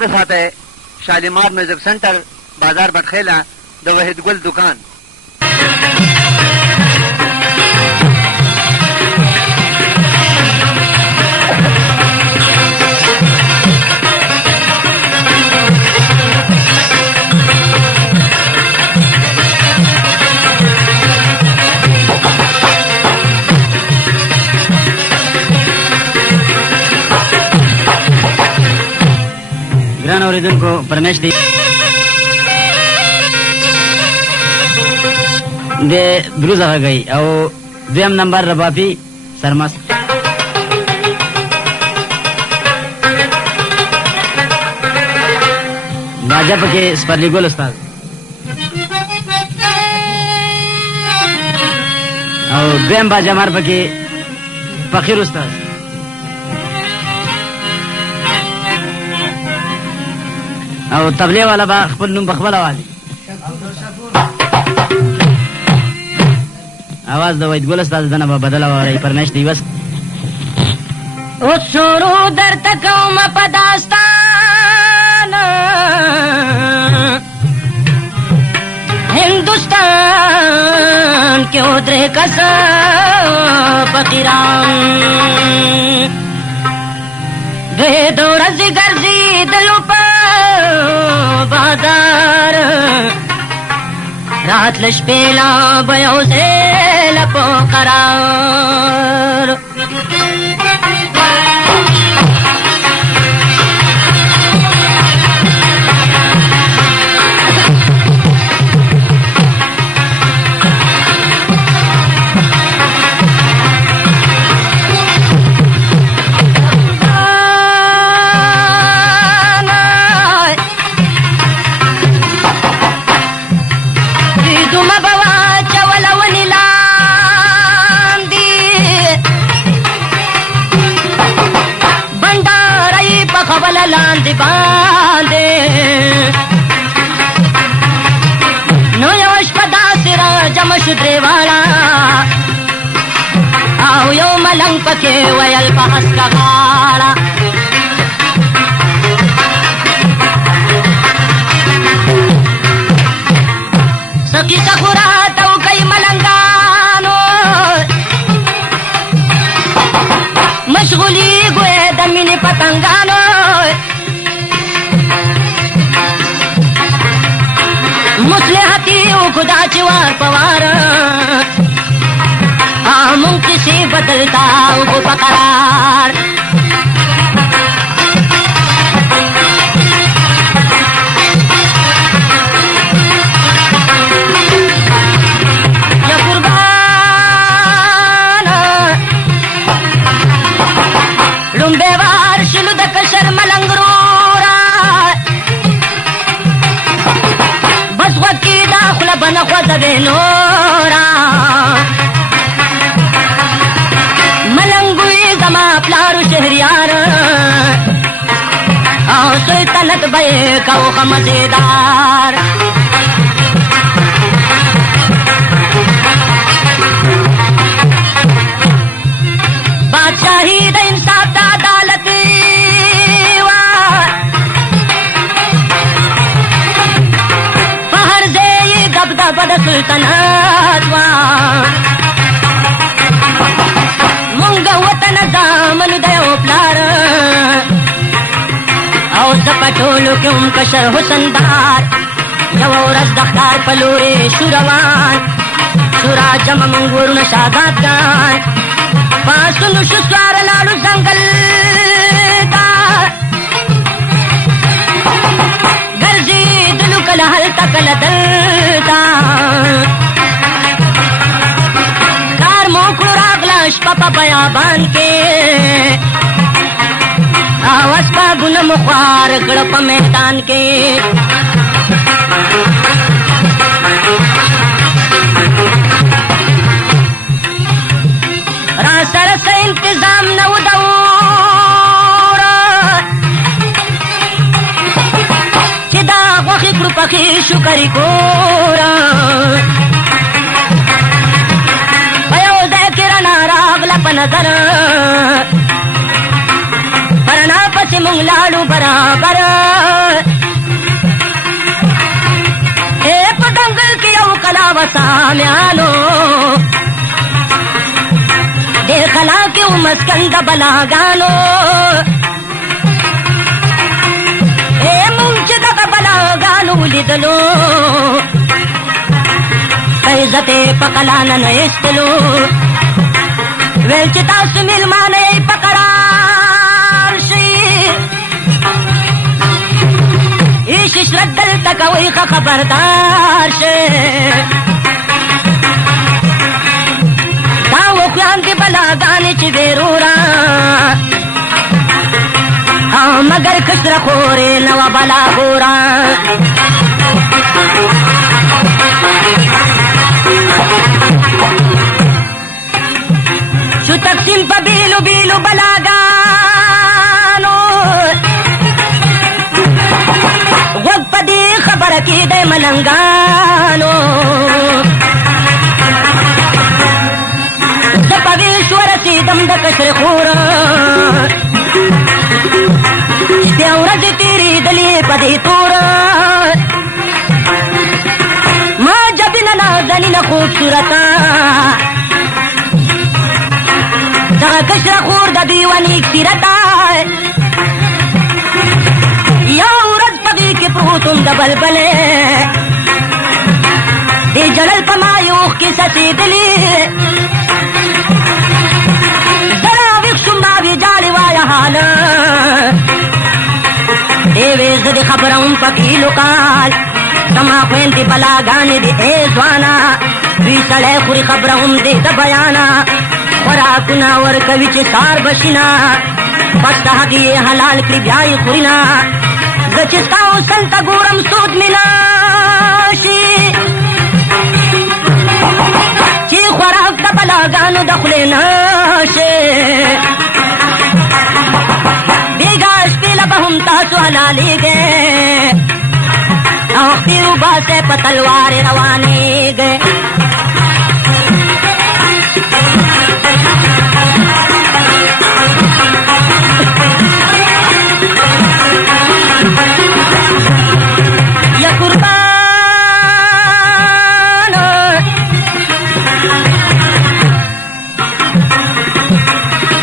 یاد ساتئ شالیمار میوزک سنټر بازار بټخیله د وحید ګل دکان. ګران اورېدونکو پرمیش دی د بلوز غږی او دویم نمبر ربابي سرمست باجا پکې سپرلی ګل استاد او دویم باجا مار پکې فقیر استاد او تبلیغ والا با خپل نوم بخبل والی आवाज د وحید ګل استاد دنه بدل وای پرمیش دی بس او شروع در تکوم پداستان ہندوستان کے ادرے کسا فقیران دے دو رزی گرزی دلو پا بادار رات لشپیلا بیو سے لپو قرار لاندې باندې نو یو شپه داسې راجمع شو درې واړه او یو ملنګ پکې ویل په هسکه غاړه څه کیسه خو راته وکئ ملنګانو مشغولېږو د مینې پتنګانو مصلحتي خدا چوار پوار مونږ کسی بدلتا او په قرار یا قربان لومبه وار شلو د کشر ملنګرو بنا خود بنورا ملنگوی زما پلارو شهریار او سلطنت بے کو خمزیدار بادشاہی دا انصاف دا عدالتی بد سلطنت وا مونږ وطن دامن دیو پلار او زپټولو کوم کشر حسن دار یو ورځ دختار پلوري شوروان سورا جم منګورونه شادات ګان پاسونو شو سوار لاړو ځنګل دا ګرځي دلو کله هل تکل دلتا کار موکړو راغلا شپه په بیابان کې اواز په ګل مخوار کړ په میدان کې را سره انتظام نو دور چې دا غوښې کړو پخې شکرې کورا په یو ځای کې رڼا راغله په نظر پرنا پسې مونږ لاړو برابر وسامیانو دیر خلا کې مسکن د بلاګانو مونږ چې دغه بلاګانو لیدلو عزت په قلانه نه ایستلو ویل چې تاسو میلمانه یې په قرار شئ ایش عشرت دلته کوئ ښه خبردار شئ دا وخیان دي بلاګانې چې ویرورا مگر کشره خورې نه وه بلا خورا شو تقسیم په بیلو بیلو بلاګانو غوږ په دې خبره کې دی ملنګانو زه په ویش ورسېدم د کشر خوره شپې او ورځې تېرېدلې په دې توره ما جبینه نازنینه خوبصورته دغه کشره خور د دیوانیک سیرته یو ورځ په غېږ کې پروتم د بلبلې دې جلل په ما یې اوښکې څڅېدلې زه راویښ شوم ما وې جاړې وایه حاله دې وې زه دې خبروم په کیلو کال زما خویندې بلاګانې دې ای ځوانه دوی سړی خوري خبروم دې د بیانه خوراکونه ورکوي چې سار بشینا بس د هغې حلال کړي بیا یې خوري نه زه چې ستا حسن ته ګورم سود مې نه شي چې خوراک د بلاګانو د خولې نه شي بېګا شپې له به هم تاسو حلالېږئ او خپې وباسئ په تلوارې روانېږئ یا قربان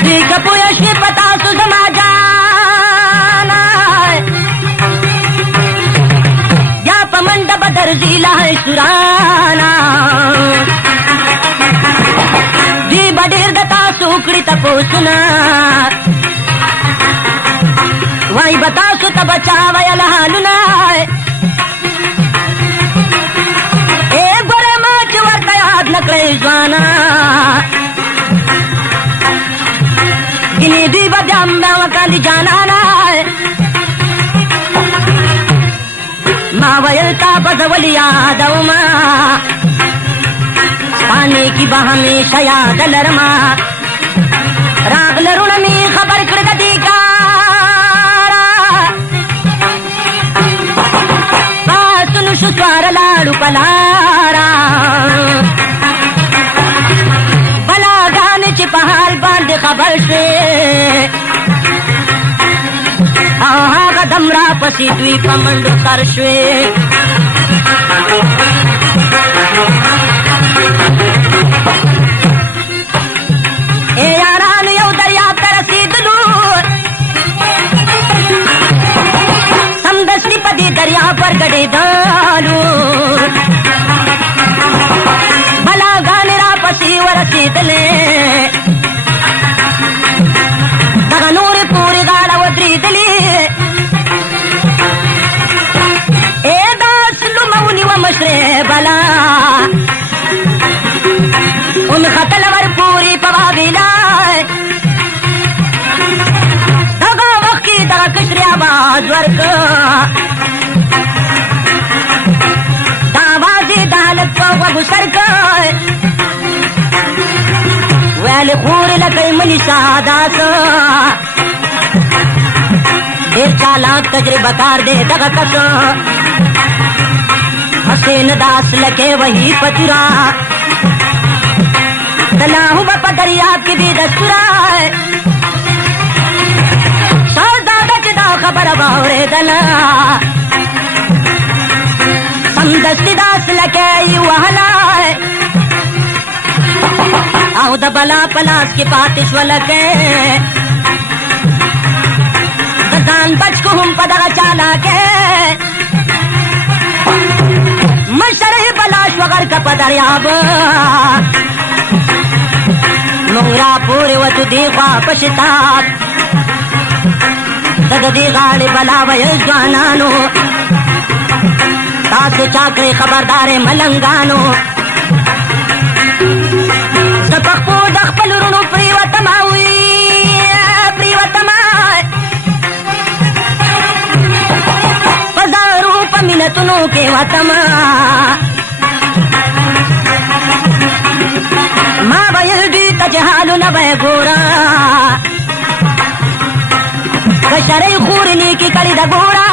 دې که پوه شوې په تاسو زما جانا یا په منډه به درځي لای سورانا دوی به ډېر د تاسو کړي تپوسونه وای به تاسو ته به چا ویل حالونه ګوره ما چې ورته یاد نه کړئ ځوانه ګینې دوی به بیا هم دا وکاندي جانانه ما ویل تا به زه ولې یادومه ستا نیکي به همیشه یاده لرمه راغلرونه مې خبر کړه د دې کاره پاسونو شو سواره لاړو په لاره بلاګانې چې په حال باندې خبر شوې او هغه دم راپسې دوی په منډو سر شوې ای یارانو یو دریاب ته رسېدلو سمدستي په دې دریاب ورګډېدلو بلاګانې راپسې ورسېدلې دغه نورې پورې غاړه ودرېدلې ای دا سلومه ونیوه مشرې بلا ونښتل ورپورې په بابیلا دغه وخت کې دغه کشرې آواز ورکړه دا آواز یې د هلک په غوږو سر کړ ویلې خورې لکه یې مه نیسه داسه ډېر چالاک تجربه کار دی دغه کس هسې نه داس لکې وهي په توره دلاهو به په دریاب کې بې دستوره شهزاده چې دا خبره به اورېدله دستی داس لکه یو وهلای او د بلا پلاس کې پاتې شو لکه د ځان بچ کو هم په دغه چالا کې مشره بلا شو غر کا په دریاب مونږ را پورې وتو دی خوا په شتاب د دې غاړې بلا ویل ځوانانو تاسو چا کړئ خبردار ملنګانو د پخپو د خپل ورونو پریوتم اوي پریوتم په زارو په مینتونو کې وتم ما ویل دوی ته چې حالونه به یې ګوره کشرۍ خورې نیکي کړې ده ګوره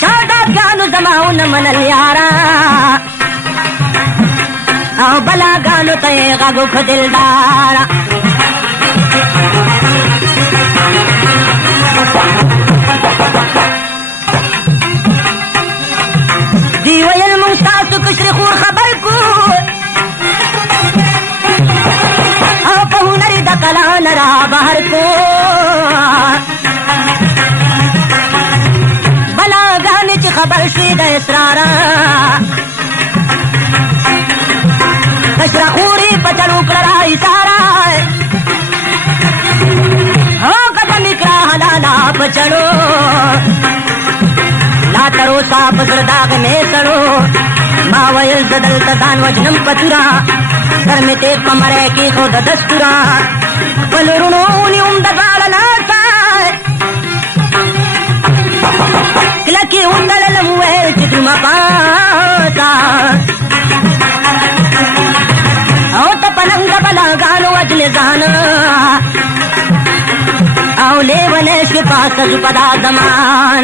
شادابګانو زما ونه منل یاره او بلاګانو ته یې غږ وکړه دلداره دوی ویل موږ ستاسو کشرې خور خبر کو او په هنر د کلا نه را بهر کو بلاګانې چې خبر شوې د اسراره کشره خورې په چلو کړه را اشاره هو قدم یې کړه حلاله په چړو لا تر اوسه په زړه داغ مې سړو ما ویل زه دلته ځان وژنم په توره سر مې تېر په مری کېښوده دستوره خپل وروڼو ونیوم د غاړه لاسه کلکې وتړلم وویل چې درومه پاسه او ته پلنګ د بلاګانو وجلې ځان او لیونی شوې پاسه ځو په دا زمان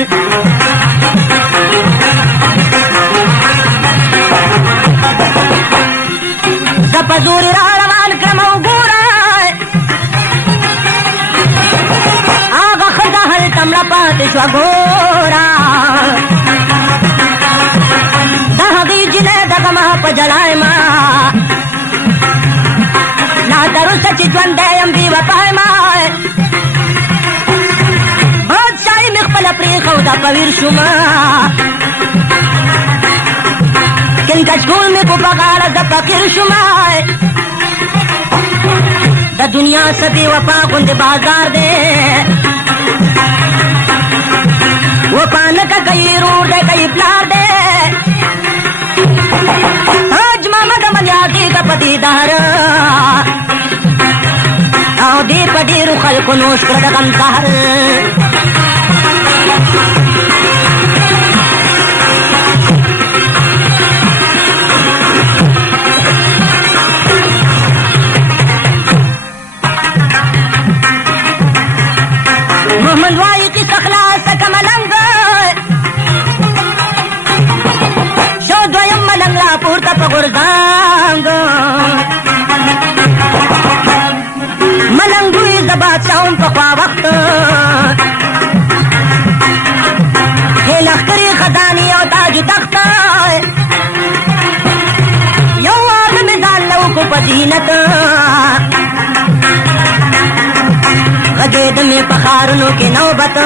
زه په زورې را روان کړم او ګوره هغه ښځه هلته مړه پاتې شوه ګوره د هغې جینۍ دغه ما په جلا یمه لا تر اوسه چې ژوندی یم بې وفا یمه بادشاهي مې خپله پرېښوده په ویر شومه کچکول مې کو په غاړه زه فقیر شومه د دنیا څه بې وفا غوندې بازار دی وفا نه که کوي رور دی کوي پلار دی حاج محمد من یادېږه په دیدار او دې په ډېرو خلکو نوش کړه د غم سهر محمد وایي قصه خلاصه که ملنګ شو دویم ملنګ را پورته په غورځانګ ملنګ وایي زه بادشاه وم پخوا وخت ښې لښکرې خزانې او تاج و تخت یو واده مې ځان له وکړو په زینت غږېده مې په ښارونو کې نوبت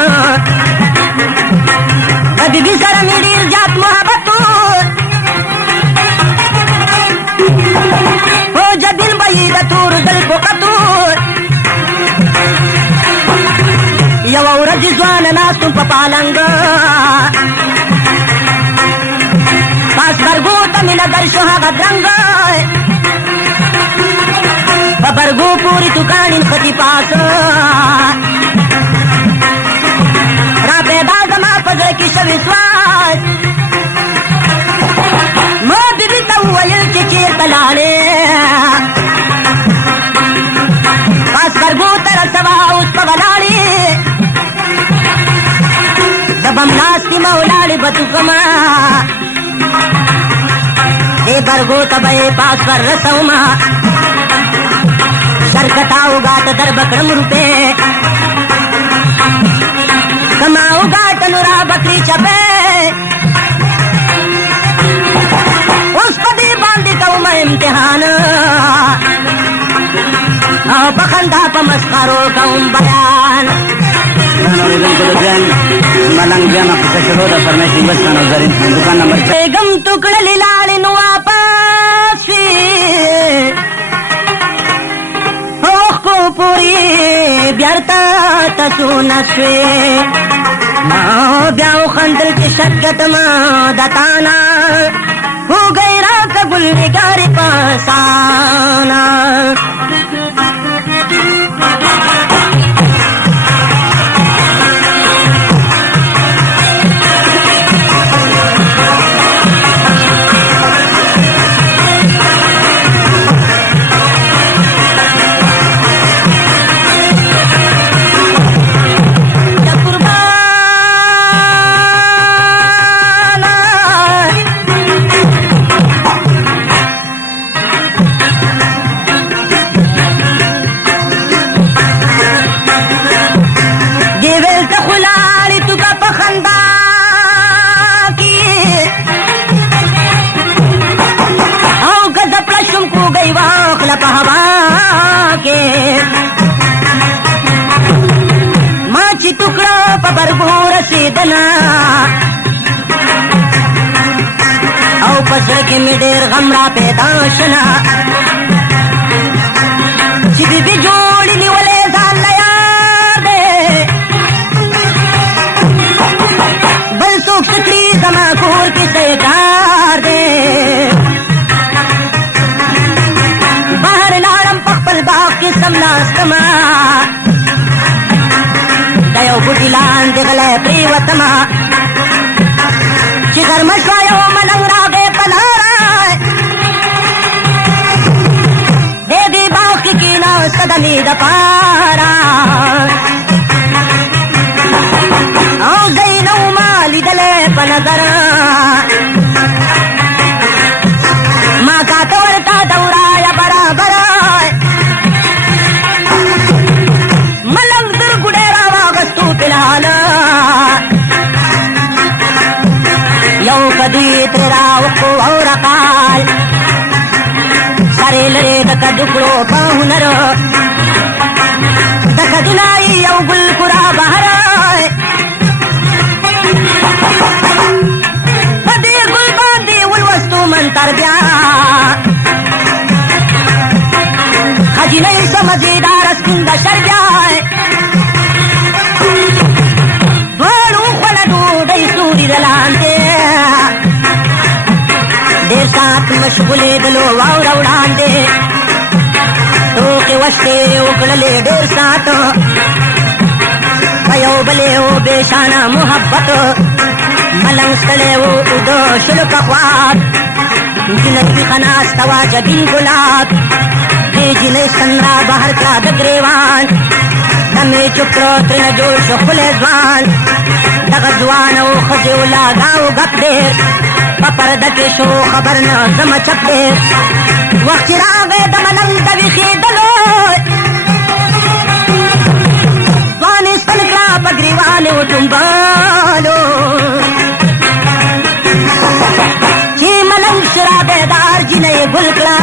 د بیبي سره مې ډېر زیات محبت په جبین به یې د تورو زلفو قطور یوه ورځ ځوانه ناست وم په پالنګ په سترګو ته مې نظر شو هغه درنګ په برګو پورې توکاڼې نښتې پاسه را پیدا زما په زړه کې شوې سوال ما بیبي ته وویل چې چېرته لاړې په سترګو ته رسوه اوس په ولاړې زه به ملاستې ما ولاړې به توکمه دې برګو ته به یې پاس ور رسومه شرکتاو گاٹ در بکرم روپے کما وګاټه نو را بکري چپې اوس په دې باندې کوم امتحان او په خندا په مسخرو کوم بیان ملنګ بیا مخکې شروع ده فرمایشي بس کنه زرین دکان نمبر بیګم ټوکړلې لاړې نو واپس شوې اوښکو پورې بیرته تاسو نه شوې ما بیا وخندل چې شک ګټم د تانا هوګۍ راته ګلنګارې په سانا او پزړه کې مې ډېر غم را پیدا شنا چې بیبي جوړې نیولې ځان له یار دی بل څوک شکري زما کور کې سیګار دی بهر لاړم په خپل باغ کې سملاستما د یو بوټي لاندې غلی پرېوتمه چې غرمه شوه یو ملنګ راغی په لاره دې دې باغ کې کېناسته د مې دپاره او زه یې نه وما لیدلی په نظر ما کاته ورته دورایه برابره ملنګ درګو ډېر راواغستو فلحاله یو کدی تر راوکو او رقال سره لري د کډکړو په هنر د کدنای یو ګل کرا بهر په دې ګل باندې ولوستو منتر بیا خجینې سمجیدار سپین د شر بیا دواړو خوله ډوډۍ سوري د لاندې ډېر ساعت مشغولېدلو واوره وړاندې ټوکې وشتې وکړلې ډېر ساعت په یو بلې و بېشانه محبت ملنګ ستړی و اوده شلو په خواب نجلۍ بیخه ناسته وه جبین ګلاب دې جلۍ ستن را بهر کړه د ګرېوان دم یې چوپ کړه ترېنه جوړ شو ښکلی ځوان دغه ځوان او ښځې ولاګاو ګپ ډېر په پرده کې شو خبر نه زمه چپ ډېر وخت چې راغی د ملنګ د ویښېدلو ځوان یې ستن کړه په ګرېوان یې وټومبالو چې ملنګ شرا بیدار جینۍ ګل کړه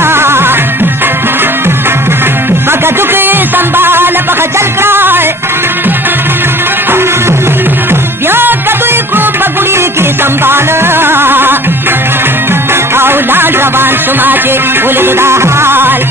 په کدو کې سنباله پخه چل کړه بیا کدو یې کو په ګوړي کې سنباله او لال روان شوما چې ولید دا حال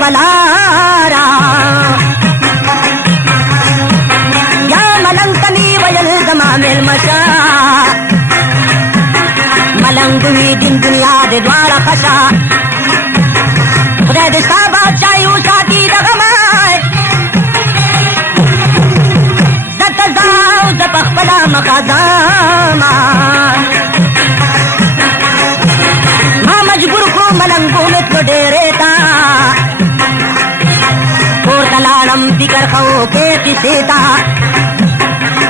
ملارا یا ملنګ تنی ویل زما میلمشا ملنګ وی دین دنیا د دواړه خشا خدای دې ستا بادشاهي وساتي دغه مای زه ته ځه او زه په خپله مخه ځمه چرخو کې کیسې تا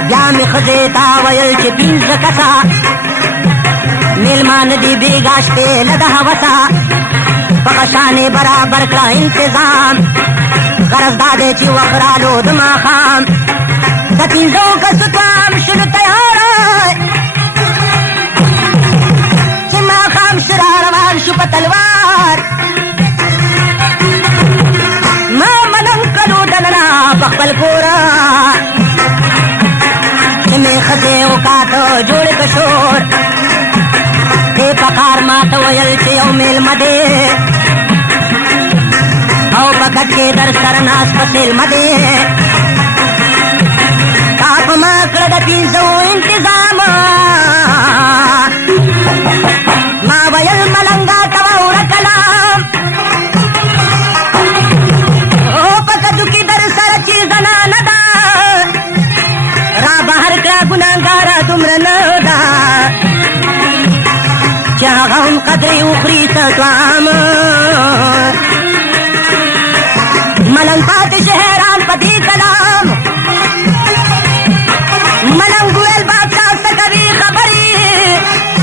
بیا مې ښځې تا ویل چې پنځه کسه میلمانه دي بېګا شپېله د هوسه په غشانې برابر کړه انتظام غرض دا دی چې وخت رالو د ماښام د پنځو کسو توام شلو تیاره چې ماښام شو را روان شو په تلوار ما ملنګ کړو دننه په خپل کوره چې مې ښځې وکاته جوړ که شور دې په کار ماته ویل چې یو میلمه دی او په ګډ کې در سره ناست په سیلمه دی تا په ما کړه د پنځو انتظام ما ویل ملنګه کوه وړه کلام او په کدو کې در سره چې زنانه ده را بهر کړه ګناهګاره دومره نه ده چې هغه هم قدرې وخوري څه دوام ملنګ پاتې شه حیران په دې کلام ملنګ ویل بادشاه څه کوي خبرې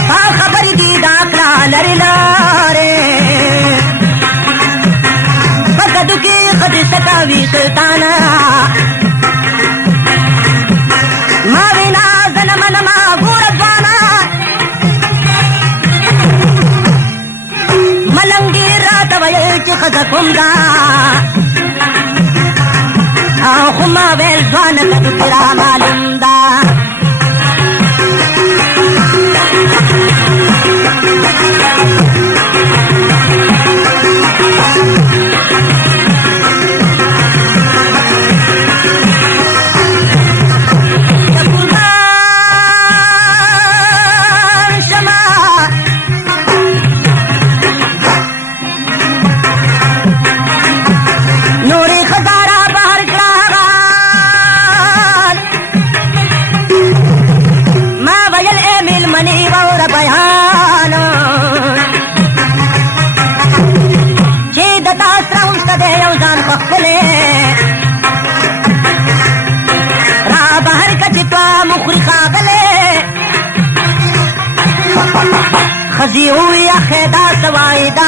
تا خبرې دي دا کړه لرې لارې په کدو کې ښځې څه کوي سلطانه ما وینا زه نه منمه ګوره ځوانه ملنګ ډېر راته ویل چې ښځه کوم ده خو ما ویل ځوانه کدو کې را معلوم ده خزی ہوئی اخیدا سوائیدا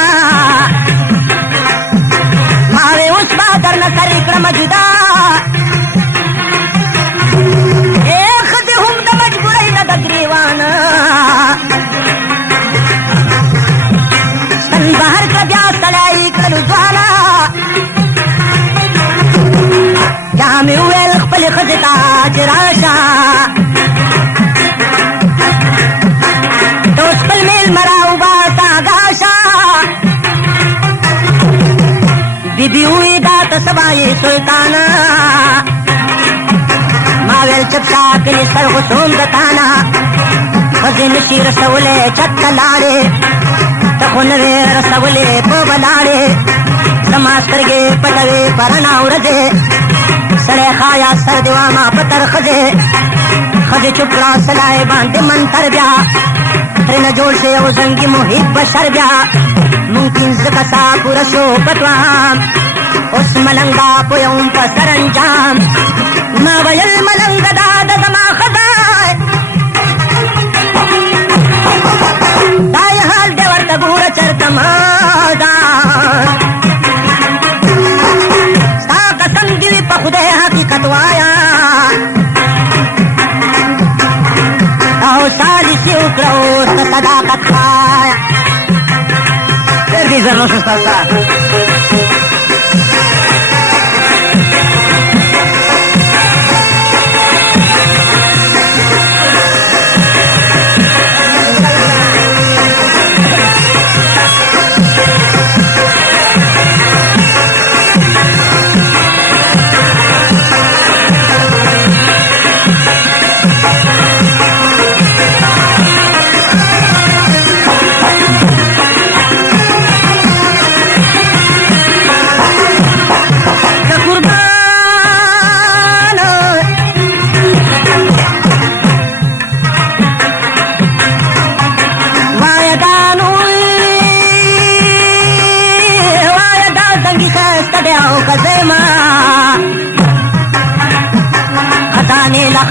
ماوے اس بادر نصر اکرم جدا اے خزی ہم دا مجبوری لدا گریوانا سن بہر کا بیا سلائی کلو جوانا جامی ہوئے لخپل خزتا جراشا بی ہوئی دات سبائی سلطانا ماویل چپتا کلی سر غسوم دتانا خزی نشی رسولے چت لارے تخونوے رسولے پوب لارے سماسترگے پتوے پرنا ورزے سڑے خایا سر دیواما پتر خزے خزی چپڑا سلائے باندے منتر بیا ترین جوڑ سے او زنگی محیط بشر بیا ممکن زکسا پورا شو پتوام اس ملنگا پویم پا سرانجام ما ویل ملنگ داد زما خزائے دائی حال دے ورطا گورا چرکم آدان ستا قسم دیوی پا خودے حقیقت وایا او سالی سی اکرو ستا صداقت خوایا دیر دی زرنو شستا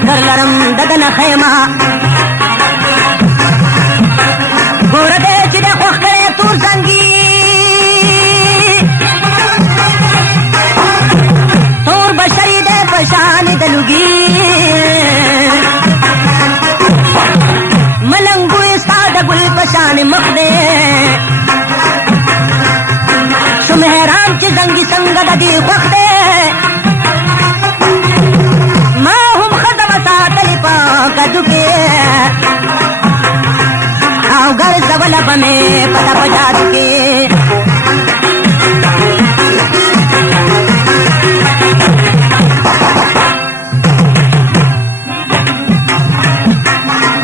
لخر لرم ددن خیمه ګوره دی چې دی خوښ کړی تور زنګي تور بشري دی په شان د لوګي ملنګوی ستا د ګل په شان مخ دی شوم حیران چې زنګي څنګه د دې خوښ دی ما هم ښځه به ساتلې په کدو کې او ګرځوله به مې پته په جادو کې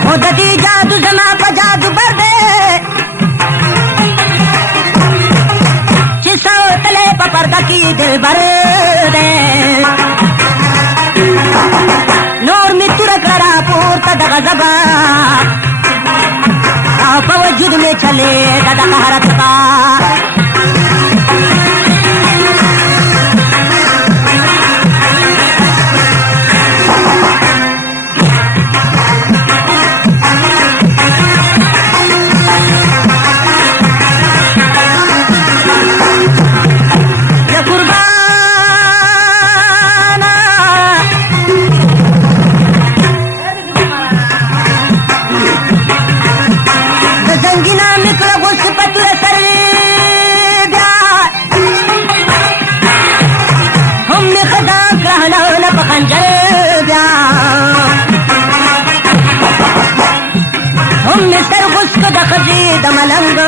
خو د دې جادو زما په جادو بر دی چې سوتلی په پرده کې دلبر دی نور مې توره کړه راپورته د غضبه او په وجود مې چلې د قهر څخه د ښځې د ملنګ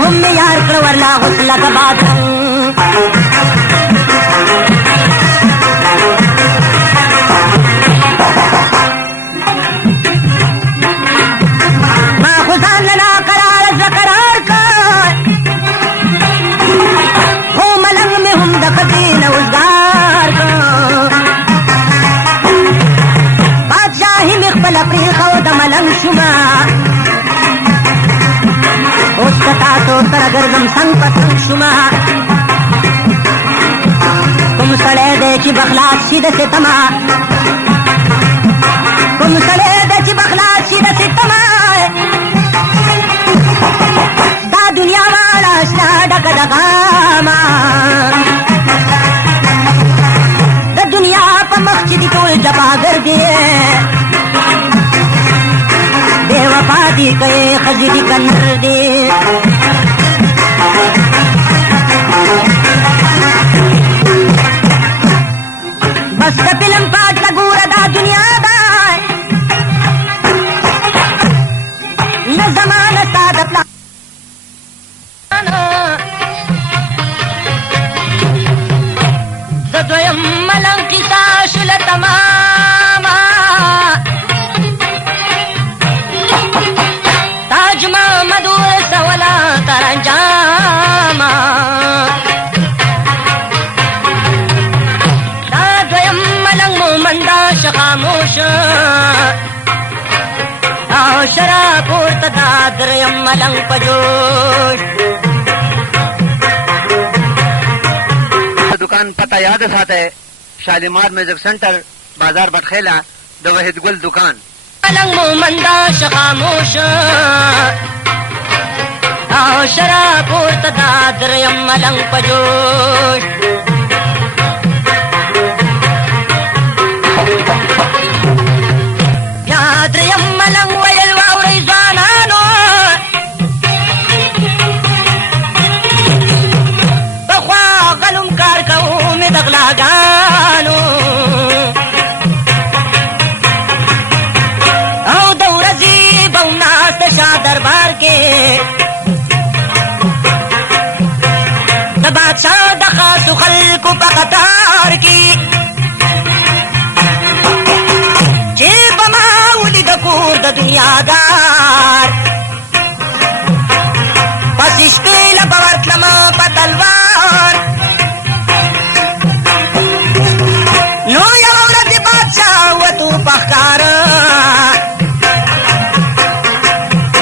هم مې یار کړه ورلا غسله د بادرنګ ما خو ځان له ناقراره زړه قرار کړ خو ملنګ مې هم د ښځې نه وزګار کړ بادشاهي مې خپله پرېښود د ملنګ شومه اوس که تاسو سره ګرځم څنګ په څنګ شومه کوم سړی دی چې به خلاص شي د ستمه کوم سړی دی چې به خلاص شي د ستمه دا دنیا واړه شته ډکه د غامه د دنیا په مخ چې دي ټول جفاګر دی بے وفا دی کئے خزی دی کنر دی بس کا فلم پاٹ لگورا دا دنیا دا نہ زمانہ ساد اپنا زدویم ملنگ کسا شل تماما تاج محمد سولا ترنجاما دا دویم ملنگ مومندا شخاموش او شرا پورت دا دریم ملنگ پجوش दुकान पता याद साथे शालीमार म्यूजिक सेंटर बाजार बटखेला द वहीद गुल दुकान ملنگ مومندا شخاموش او شرا پورت دا دریم ملنگ پجوش بیا دریم ملنگ ویل واوری ځوانانو پخوا غلم کار کوم د غلاګانو او د ورځې به ناست شاه دربار کې د بادشاه د خاصو خلکو په قطار کې چې به ما ولید کور د دنیادار پس شپې له به ورتلمه په تلوار نو یوه ورځ بادشاه وتو په ښکاره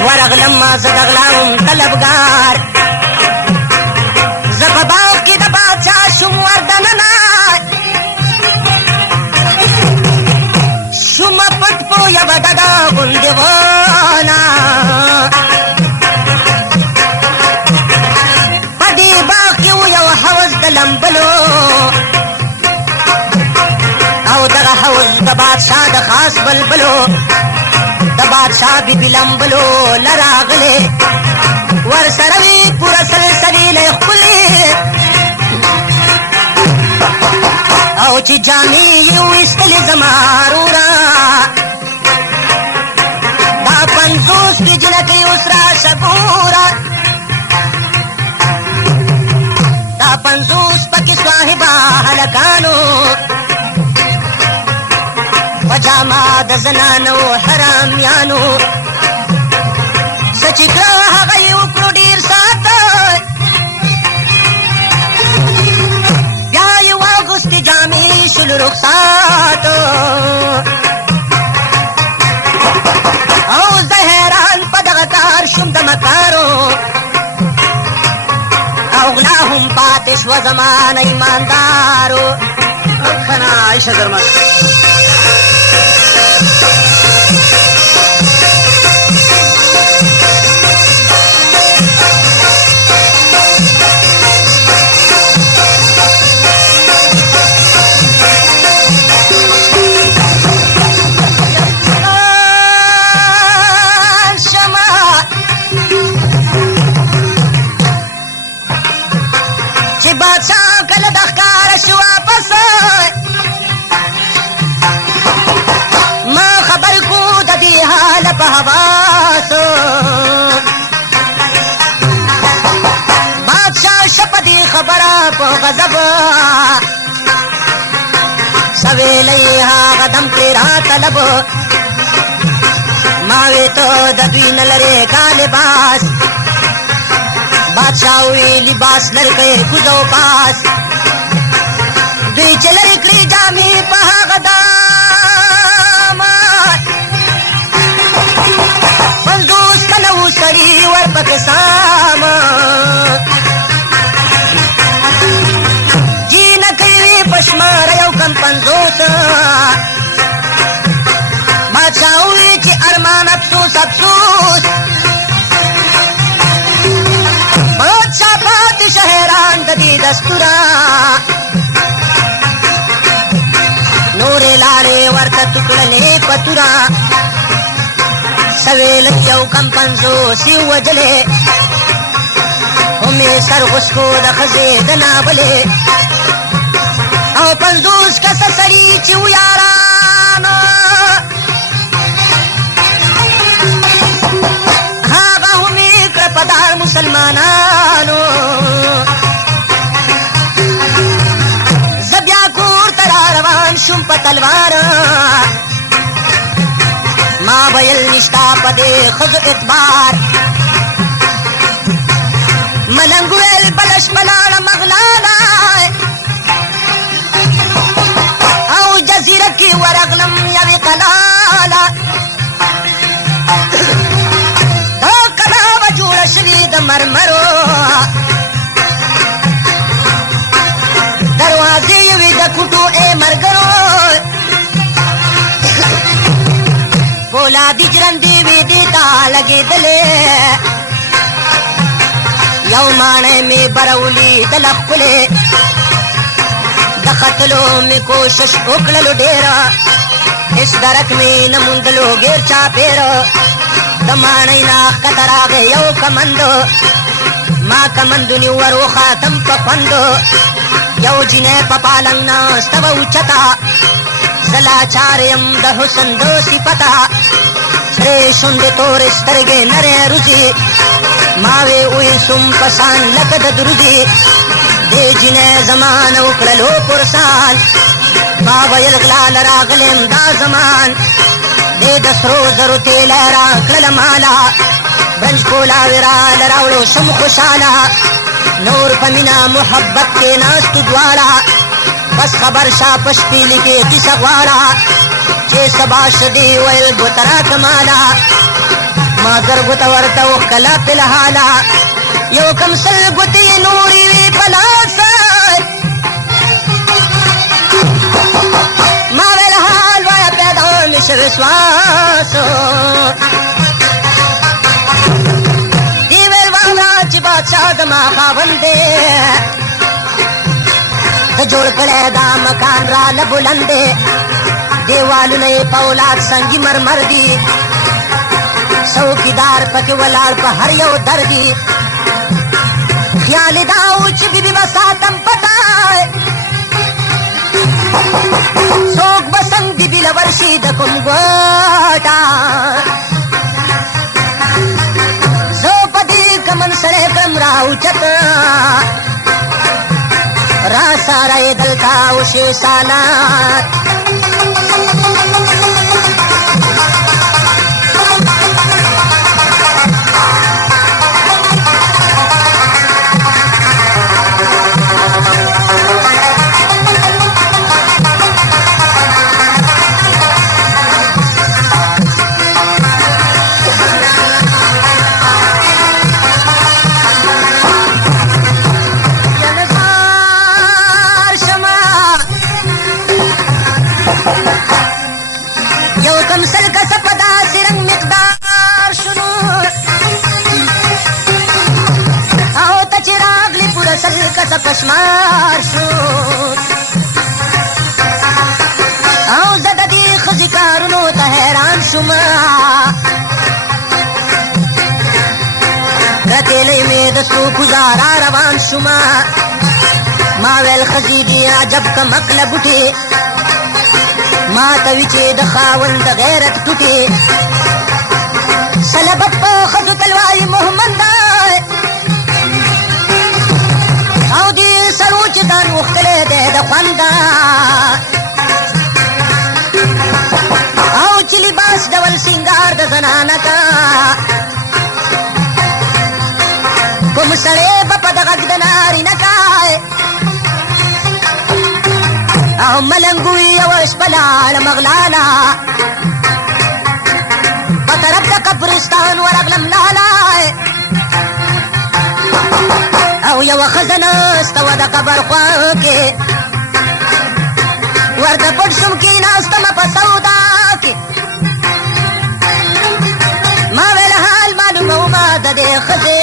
ورغلم ما زه د غلا وم طلبګار زه په باغ کې د بادشاه شوم وردننه لمبلو او دغه حوض د بادشاه د خاص بلبلو د بادشاه بیبي لمبلو لراغلې ورسره وي پوره سلسلې ښکلې او چې جامې یې ویستلې زما رورا دا 50 کې جنکۍ اوس راشه ګوره دا 50 پکې صاحبه هلکانو پجاما د زنانو حرامیانو څه چې کړه هغه یې وکړو ډېر ساته بیا یې واغوستې جامې شلو رخصاتو اوس د حیران په دغه کار شوم د مکارو او غلا هم پاتې شوه زما نه ایماندارو ښه نه عایشه درمل غضب سویلی هاغه دم تیرا طلب ماوی تو د دوی نه لرې کا لباس بادشاه وی لباس لرکې کوزو پاس دوی چې لرې کړي جامې په هغه دامان 50 کله و سړي ورپکې سامان شمار یو کم 50 بادشاه وی چې ارمان افسوس افسوس بادشاه پاتې شهران د دې دستوره نورې لارې ورته تکړلې پتوره سویل یو کم 50 یې وجلې همې سر غسکو د ښځې د نابلې او 50 کسه سړي چې و یارانو هغه هم یې کړه په دار مسلمانانو زه بیا کور ته را روان شوم په تلوار ما ویل نشتا په دې ښځو اعتبار ملنګ ویل بله شپه لاړه مغلاله جزیره کې ورغلم یوې قلاله دا قلا به جوړه شوې د مرمرو دروازې یې وې د کوټو ای مرګرو فولادي جرندې وې دې ته لګېدلې یو ماڼۍ مې برولي د لښکلې د خطلو مې کوشش وکړلو ډېره هېڅ درک مې نه موندلو ګیر چاپېره د ماڼۍ نه ښکته راغی یو کمندو ما کمندونې ور وخاتم په خوندو یو جینۍ په پالنګ ناسته وه اوچته زه لاچار یم د حسن د صفته سرې شونډې تورې سترګې نرۍ روزي ما وې ویسوم په سان لکه د دروزي دې جینۍ زمانه وکړلو پرسان ما ویل غلا له راغلم دا زمان دې د سرو زرو تیلی راکړله ماله برنج پولاوې راله راوړو شم خوشحاله نور په مینه محبت کې ناستو دواړه بس خبر شا په شپېلي کې کیسه غواړه چې سبا شدې ویل ګوته راکه ماله ما زر ګوته ورته وښکله فلحاله یو کم سل ګوتې نورې وې په لاسه ما ویل حال وایه پیدا مې شوې سواسو دی ویل واوره چې بادشاه زما خاوند دی جوړ کړی دا مکان را لبلند دی دیوالونه یې په اولاد سنګي مرمر دي څوکیدار پکې ولاړ په هر یو در دي خیال دا و چې بیبي به ساتم پټای څوک به څنګ بیبي له ورشي د کوم ګوټه زه په دې کمن سړی کړم راوچت را ساره یې دلته وشي سالات پشمار شو او زه د دې ښځې کارونو ته حیران شوم رتېلی مې د څو ګزاره روان شوم ما ویل ښځې دي عجب کمکله بوټې ما ته وي چې د خاوند د غیرت ټوټې سلبت په ښځو تل وایي محمد دی او دې سرو چې ځان غوښتلی دی د خونده او چې لباس ډول سینګار د زنانه کا کوم سړی به په د غږ د نارینه کای او ملنګ وي یوه شپه لاړم غلاله په طرف د قبرستان ورغلم لالای او یوه ښځه ناسته وه د قبر خوا کې ورته پټ شوم کېناستمه په سودا کې ما ویل حال معلومومه د دې ښځې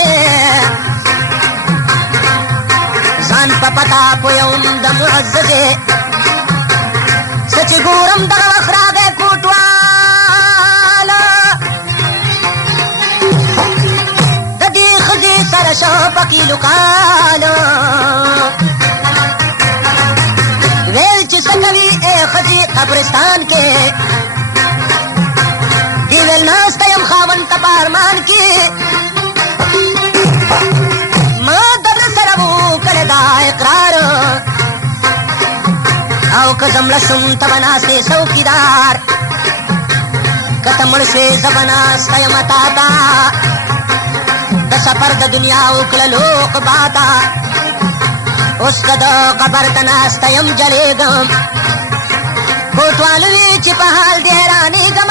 ځان په پتا پویم د معززې څه چې ګورم دغه وخت راغی کوټواله د دې ښځې سره شو پکیلو کالو ویل چې څه کوي ای ښځې قبرستان کې دی ویل ناسته یم خاوند ته په ارمان کې ما در سره وکړی دا اقرار او که زه مړه شوم ته به ناستې څوکیدار که ته مړ شوې زه به ناسته یم تا ته د سفر د دنیا وکړلو عقباته اوس که د قبر ته ناسته یم جلېږم کوټوال وي چې په حال دې حیرانېږم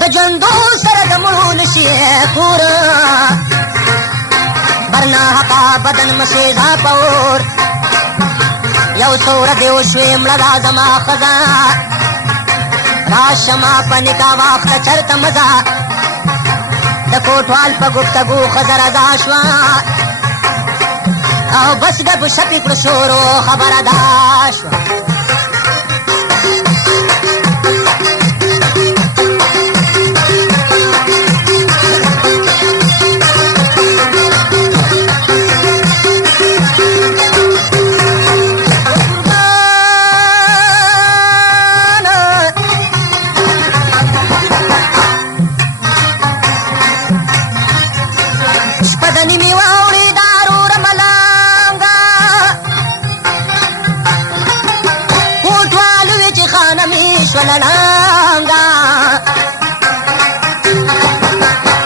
د ژوندو سره د مړو نشي کوره برنا حقا بدن مسیزا پور یو څو ورځې وشوې مړه دا زما ښځه راشه ما په نکاح واخله چرته مزه د کوټوال په ګفتګو ښځه رضا شوه او بس ګپ شپې کړو شورو خبره دا شوه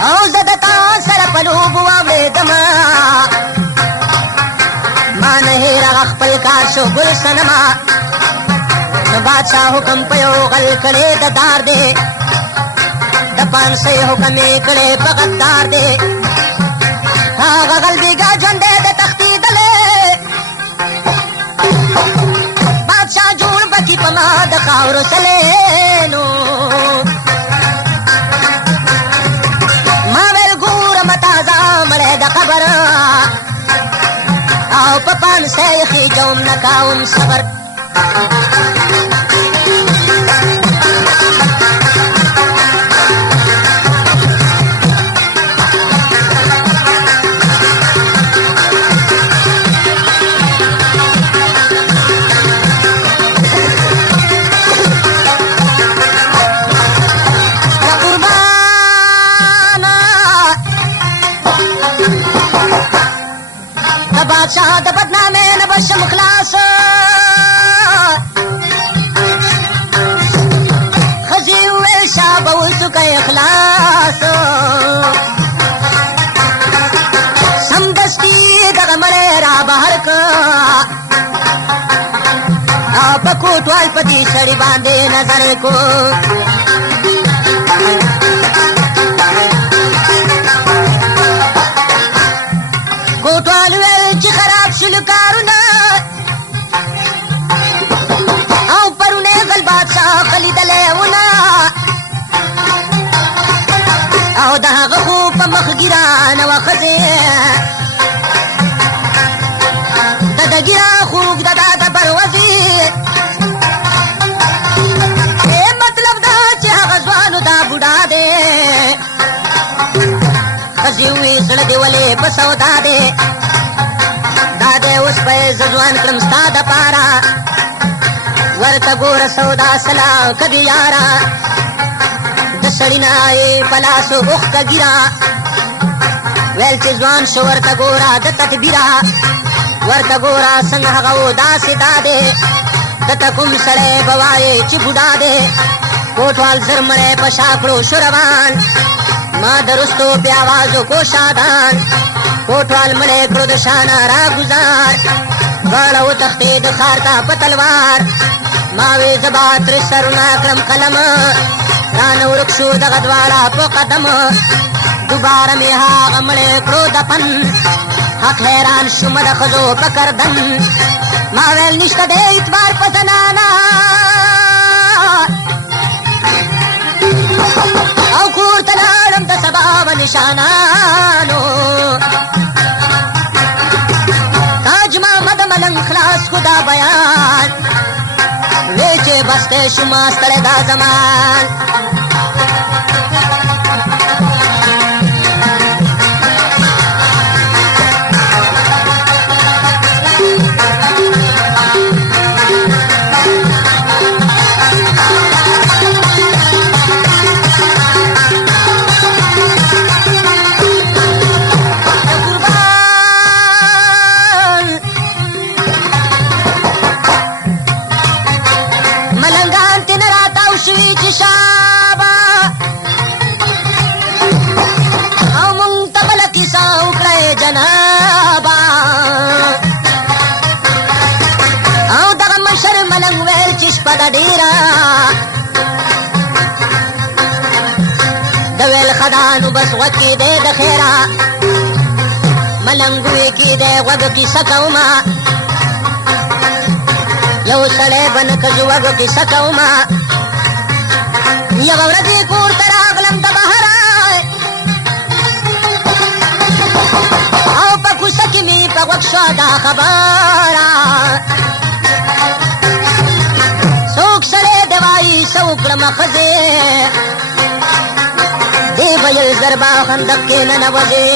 او زه د تا سره په لوبو واورېدمه ما نه هېر هغه خپل کار شو ګل صنمه نو بادشاه حکم په یو غل کړی د دار دی د پانسۍ حکم یې کړی په غدار دی هغه غل بیګا ژوندی د تښتېدلی بادشاه جوړ بکي په ما د خاورو سلینو ما ویل ګورم تازه مړی د قبر او په پانسۍ خېجوم نه کوم صبر بادشاہ د بدنامۍ نه به شم خلاص ښځې وویل شاه به وسو که اخلاص سمدستي دغه مړی را بهر که او په کوټوال په دې سړي باندې نظر کو کوټوال ویل چې خراب شول کارونه او پرونه غل بادشاه خلیدلی ونه او د هغه خو په مخ ګیرانه وه ښځې د د ګیرا خو اوږده دا د بروزې مطلب دا چې هغه ځوانو دا بوډا دی ښځې ووې زړه دې ولې په سودا دی دا دی اوس به یې زه ځوان کړم ستا دپاره ورته ګوره سودا سلا که دې یاره د سړي نه یې په لاسو اوښته ګیره ویل چې ځوان شو ورته ګوره د تدبیره ورته ګوره څنګه هغه و داسې دا دی دته کوم سړی به وایې چې بوډا دی کوټوال زر مړی په شا کړو شو روان ما د رستو پې آوازو کو شادان کوټوال مړی کړو د شانه را ګزار غاړه وتښتېد ښار ته په تلوار ما وې زه به ترې سرونه کړم قلم رانه ورک شو دغه دواړه په قدم دوباره مې هغه مړی کړو دفن حق حیران شومه د ښځو په کردن ما ویل نشته دی اعتبار په زنانه او کور ته لاړم د سبا به نشانانو تاج محمد ملنګ خلاص کو دا بیان وی چې بس دی شومه ستړی دا زمان خدانو بس غوږ دی د خیره ملنګ وې کې دی غوږ کیسه کومه یو سړی به نه که زه غوږ کیسه کومه یوه ورځ یې کور ته راغلم د بهره او په کوڅه کې مې په غوږ شوه دا خبره څوک سړی دی وایي څه وکړمه ښځې دی ویل زربا خندق کې ننوځې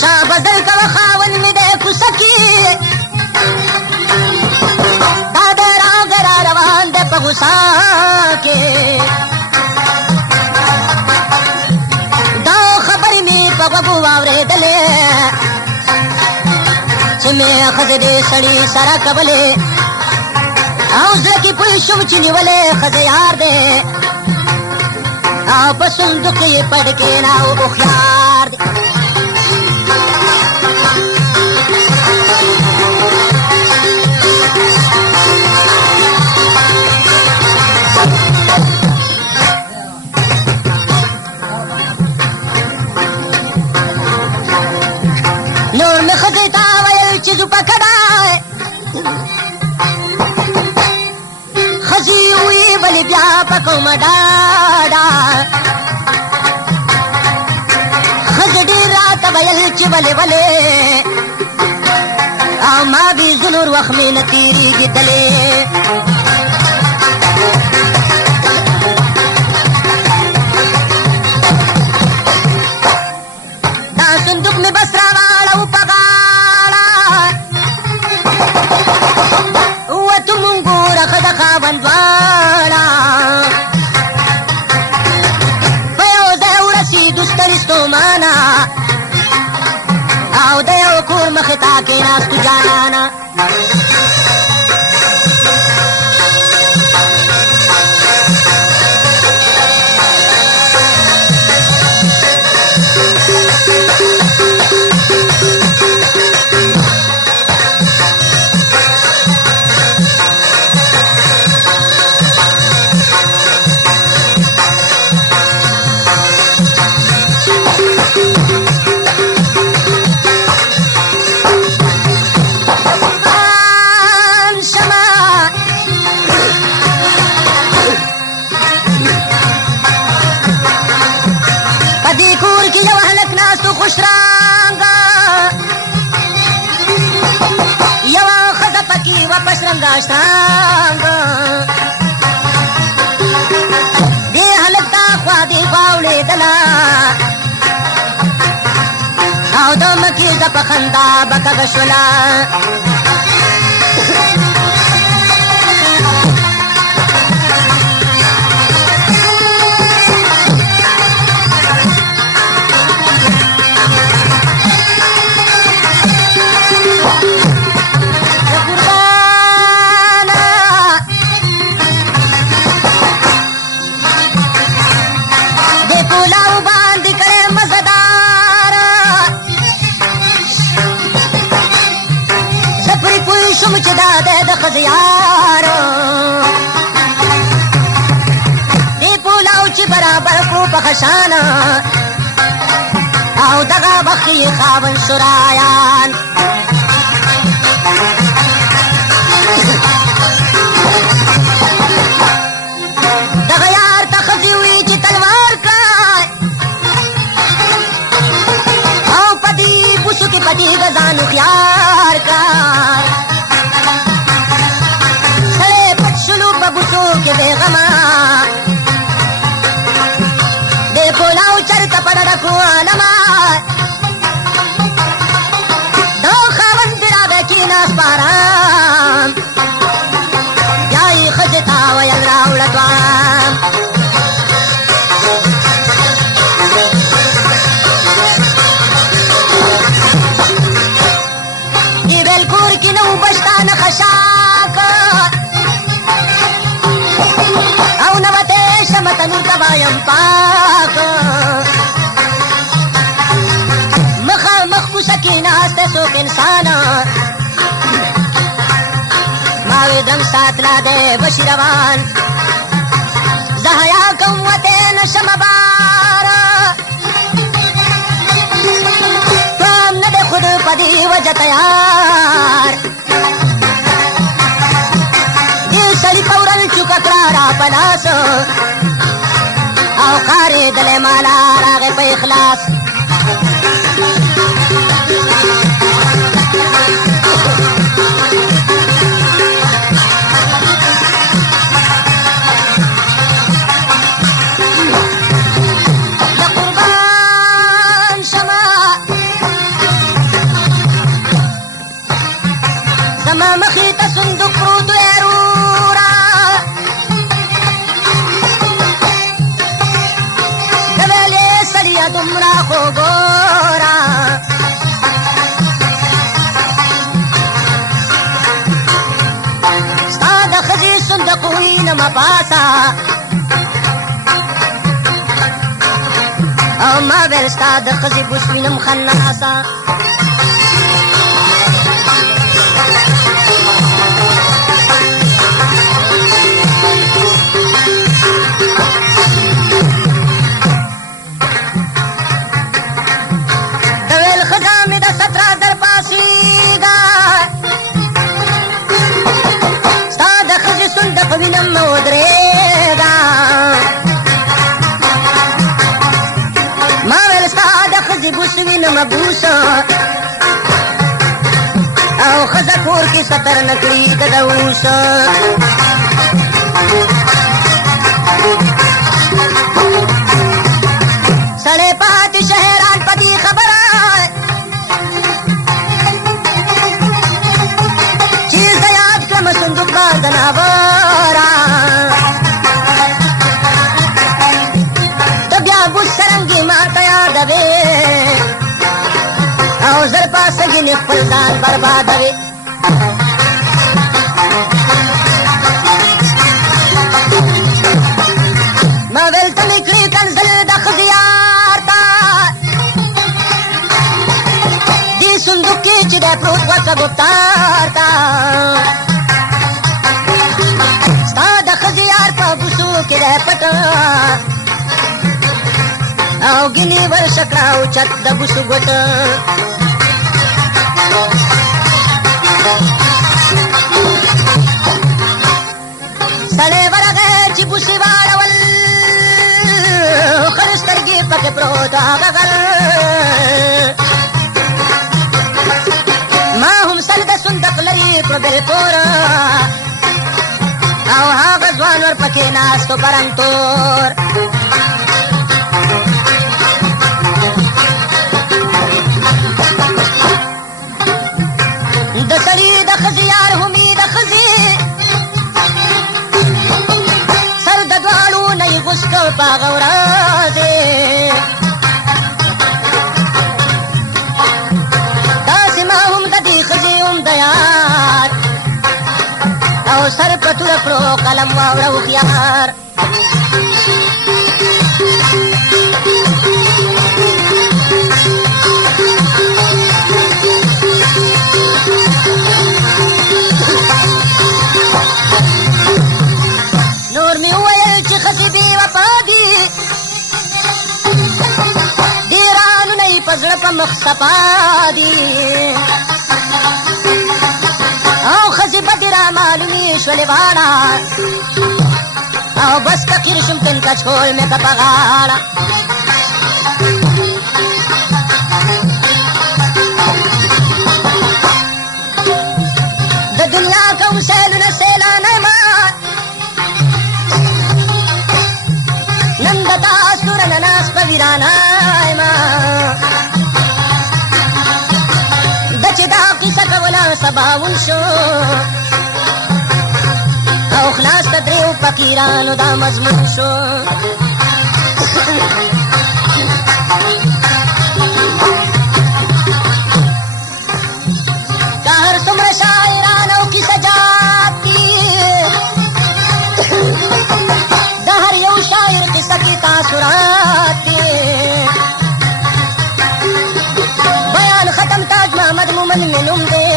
شاه بدل کوه خاوند مې دی کوڅه کې دا دی راغی را روان دی په غوسه کې دا خبرې مې په غوږو واورېدلې چې مې ښځې دې سړي سره کولې او زړه کې پوه شوم چې نیولې ښځې یار دی او په صندوق یې پټ کېنه او هوښیار دی نور مې ښځې ته ویل چې زو په کډای ښځې ولی بیا پکوم ډاډا ښځې ډېر راته ویل چې ولې او ما بې زه نور وخت مې نه تېرېږي تلې دا صندوق مې بس راواړو په غاړه ووتو مونږ ګوره ښه د خاوند دواړه په یو ځای ورسېدو ستړي ستومانه او د یو کور مخې ته کېناستو جانانه دې هلک دا خوا دې خوا وړېدله او د مکې زه په خندا بکږه شوله چې دا دی د ښځې یارو دې پولاو چې برابر کړو په خشانه او دغه وخت یې خاوند شرایان دغه یار ته ښځې وي چې تلوار کړی او په دې بوسو کې پټي ځان هوښیار کړی के बेगमा देखो लाओ चरता पर रखो आलमा दो खावन तेरा बेकी नास पाराम याई खजता वयल राउलतवाम ये बेलकूर की नौ बजता न खशाक تنور تبایم پاک مخامخ کوڅه کې ناسته څوک انسان ما وې دم ساتلا دی بشي روان زه حیا کوم وتې نشم باره پام نه دی خود په دې وجه تیار دې سړي فورن چوکه کړه را په لاس او خارېدلی مالا راغی په اخلاص د قربان شمه زما مخې ته صندوق پروت وی رورا دومره خو ګوره ستا د ښځې صندوق وینمه پاسه او ما ویل ستا د ښځې بوس وینم خناسه وینم ودرېږه قدر نکړي د اوس سړی پاتې شهران په دې خبره چې زه یاد کړم صندوق به د ناوره ته بیا بوس سرنګې ماته یادوې او زر پاسه ګینې خپل ځان بربادوې ما ویل ته مې کړي کنځل د ښځې یار ته دې صندوق کې چې دی پروت ورته ګفتار ته ستا د ښځې یار په بوسو کې دی پټ او ګینې ورشه کړه اوچت د بوسو ګوت سړی ورغی چې بوسې واړول خړې سترګې پکې پروت هغه غل ما هم سر د صندوق لري کړو بل پوره او هغه ځوان ورپکې ناست و برنتور د سړي د ښځې یار همي د ښځې سر د دواړو نه یې غوسته په هغه ورځې داسې ما هم د دې ښځې هم د یار او سر په توره کړو قلم واوره هوښیار نور مې وویل چې ښځې بې وفا دي ډېرانو نه یې په زړه په مخ صفا دي او ښځې بدې را معلومې شولې واړه او بس فقیر شوم تن کچکول مې که په غاړه د دنیا کوم سیلونه سیلانی ما نن د تاسو رنه ناست په ویرانی ما د چې دا قصه کوله سباون شو او خلاص د دریو فقیرانو دا مضمون شو که هر څومره شاعران او کیسه جات دي د هر یو شاعر قصه کې تاثرات دي بیان ختم تاج محمد مومن مې نوم دی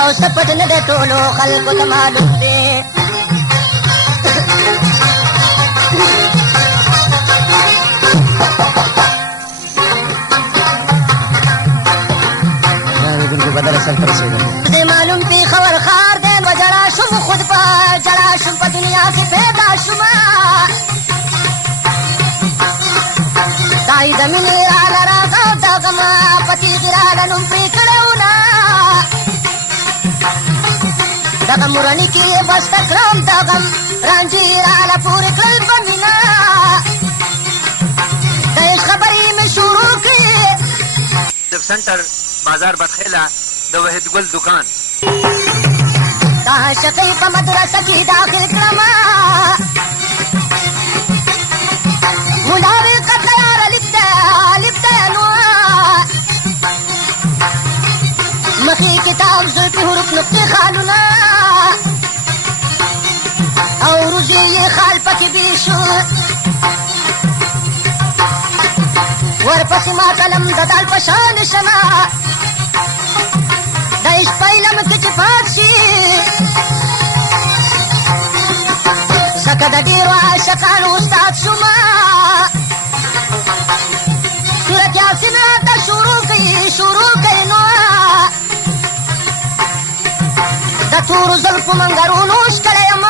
او څه پټ نه دی ټولو خلکو ته معلوم دی دې معلوم پېښور ښار دی نو جړا شوم خود په جړا شوم په دنیا کې پیدا شوم دای د مینې راله راغه دغمه په تیغې راله نوم پرې کړی وونه دغه مورني کې بسته کړم دغم رانجې راله پورې کړل په مینه د عشق خبرې مې شروع کړې سنټر بازار بدخیله د وحید ګل دکان د عاشقۍ په مدرسه کې داخل کړمه ملا وی قد یار الف دی نو مخې کتاب زلفې حروف نقطې خالونه او روزې یې خال پکې بې شو ورپسې ما قلم د دال په شان شمه د عشق په علم کې چې پات شي ځکه د ډېرو عاشقانو استاد شومه سورت یاسین راته شروع کوي نو د تورو زلفو منګرونو ښکلی یم